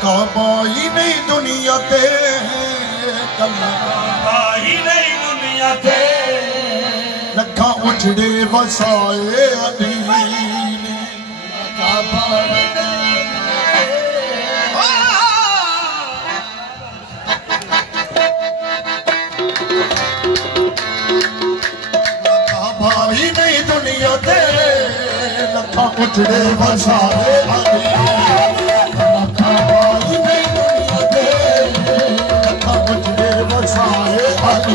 काबा ही नहीं दुनिया ते कल्ला काबा ही नहीं दुनिया ते लखा उजड़े वसाए अली काबा ही नहीं दुनिया ते लखा उजड़े वसाए अली ही नहीं दुनिया ते लखा उजड़े वसाए अली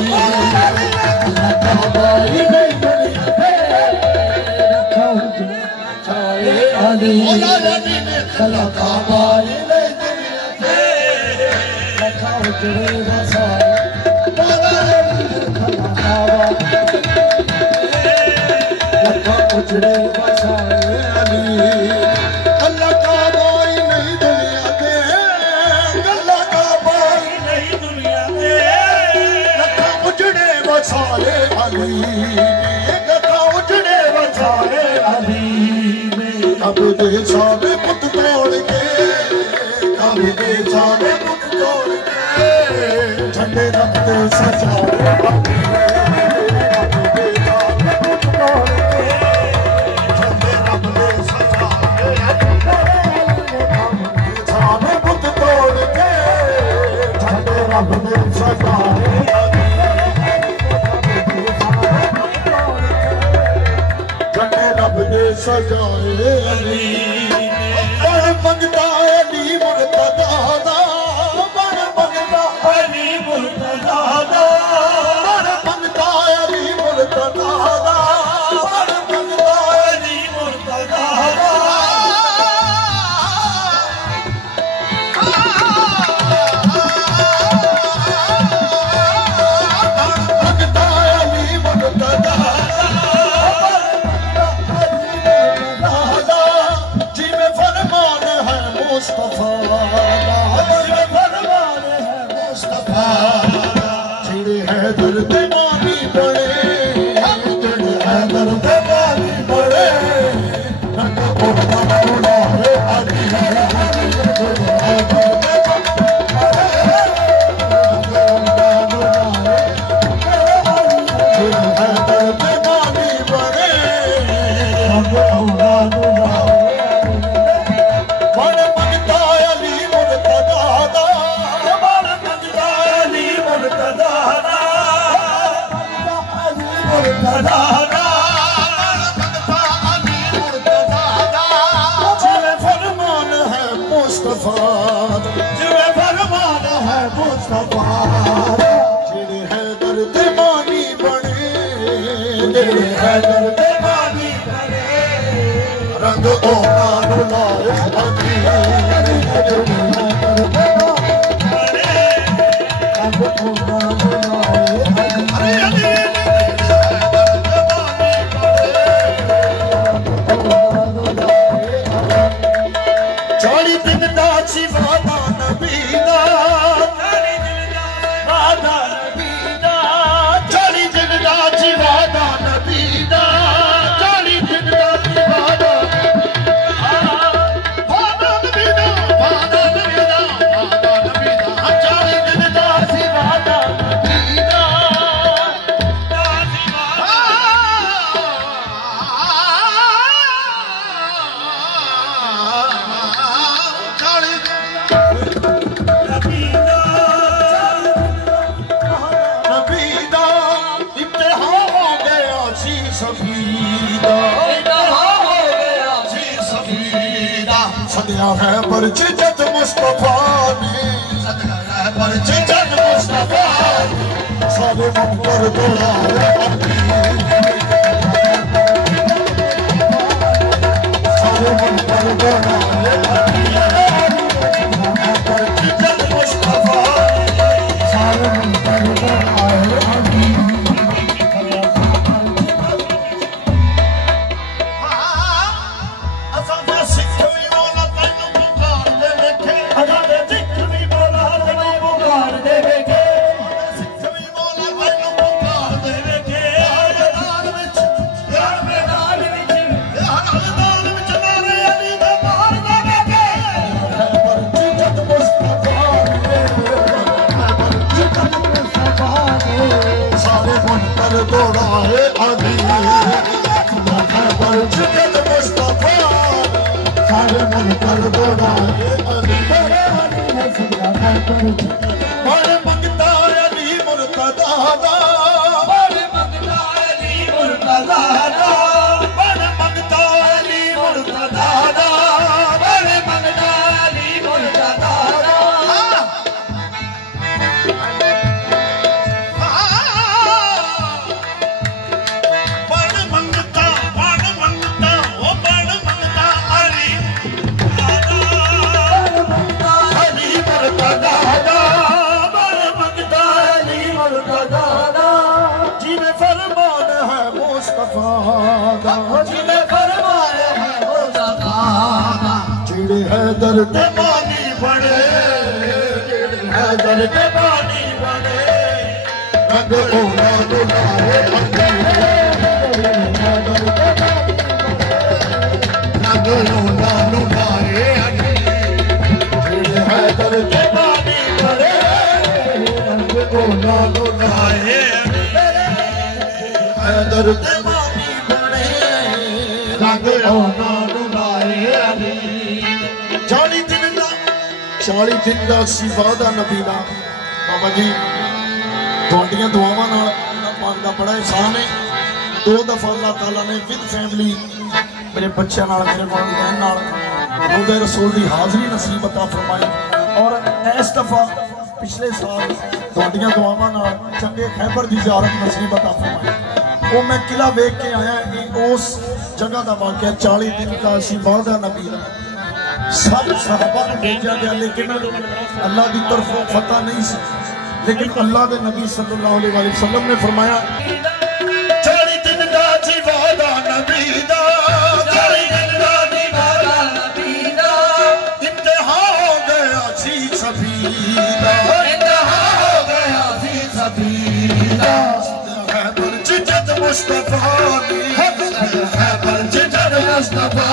ही नहीं दुनिया ते लखा उजड़े वसाए अली काबा ही नहीं दुनिया ते लखा उजड़े वसाए उजड़े वसाए अली अल्लाह काबा ही नहीं दुनिया ते अल्लाह काबा ही नहीं दुनिया ते लखा उजड़े वसाए अली लखा उजड़े वसाए अली कब दे सारे पुत तोड़ के कब दे सारे पुत तोड़ के झंडे रख दे सजाए सजाए अली बड़ मंगता अली मुर्तदा दा बड़ मंगता अली मुर्तदा दा बड़ मंगता अली मुर्तदा दा बड़ मंगता अली मुर्तदा दा मंगता अली मुर्तदा मुस्तफा फरमान है मुस्तफा चिड़े है दर्द मानी पड़े चिड़े है दर्द मानी पड़े रंग उड़ा उड़ा है अली रंग चाली दिन दा वादा नबी दा वादा नबी दा 40 दिन दा वादा नबी दा 40 दिन दा वादा वादा नबी दा वादा नबी दा वादा नबी दा 40 दिन दा वादा नबी दा सदिया है पर जिजत मुस्तफा ने सदिया है पर जिजत मुस्तफा सारे मुनकर दौड़ा सारे मुनकर दौड़ा पर जिजत मुस्तफा सारे मुनकर दौड़ा बड़ मंगता अली मुर्तदा दा बड़ मंगता अली मुर्तदा दा बड़ मंगता अली मुर्तदा दा बड़ मंगता अली मुर्तदा दा चिड़े हैदर ते पानी बने हैदर ते पानी बने रंग ओला दुलारे रंग ओला दुलारे चिड़े हैदर ते पानी बने रंग ओला दुलारे हैदर ते पानी बने रंग ओला दुलारे 40 दिन ਦਾ ਸੀ ਵਾਅਦਾ ਨਬੀ ਦਾ ਬਾਬਾ ਜੀ ਤੁਹਾਡੀਆਂ ਦੁਆਵਾਂ ਨਾਲ ਇਹਨਾਂ ਪਾਕ ਦਾ ਬੜਾ ਇਹਸਾਨ ਹੈ 2 ਦਫਾ ਅੱਲਾਹ ਤਾਲਾ ਨੇ ਵਿਦ ਫੈਮਿਲੀ ਮੇਰੇ ਬੱਚਿਆਂ ਨਾਲ ਮੇਰੇ ਵਾਲਿदैन ਨਾਲ ਰੋਜ਼ੇ ਰਸੂਲ ਦੀ ਹਾਜ਼ਰੀ ਨਸੀਬ ਅਤਾ ਫਰਮਾਈ ਔਰ ਇਸ ਦਫਾ ਪਿਛਲੇ ਸਾਲ ਤੁਹਾਡੀਆਂ ਦੁਆਵਾਂ ਨਾਲ ਚੰਗੇ ਖੈਬਰ ਦੀ ਜ਼ਿਆਰਤ ਨਸੀਬ ਅਤਾ ਫਰਮਾਈ ਉਹ ਮੈਂ ਕਿਲਾ ਵੇਖ ਕੇ ਆਇਆ ਕਿ ਉਸ ਜਗ੍ਹਾ ਦਾ ਵਾਕਿਆ 40 दिन का ਸੀ ਵਾਅਦਾ ਨਬੀ ਦਾ सब साहबा को भेजा गया लेकिन अल्लाह की तरफों फतह नहीं सी लेकिन अल्लाह के नबी सल्लल्लाहु अलैहि वसल्लम ने फरमाया 40 दिन का सी वादा नबी दा 40 दिन का सी वादा नबी दा इंतहा हो गया सी सफीदा इंतहा हो गया सी सफीदा है पर जिद मुस्तफा की है पर जिद मुस्तफा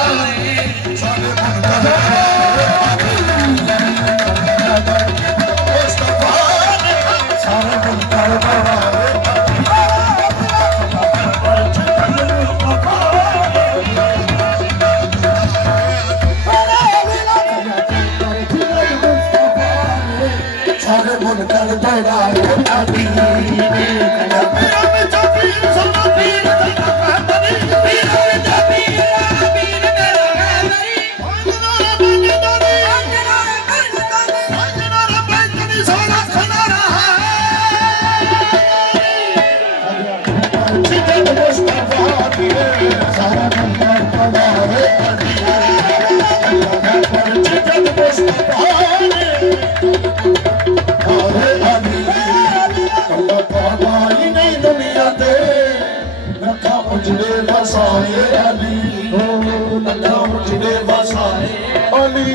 Ali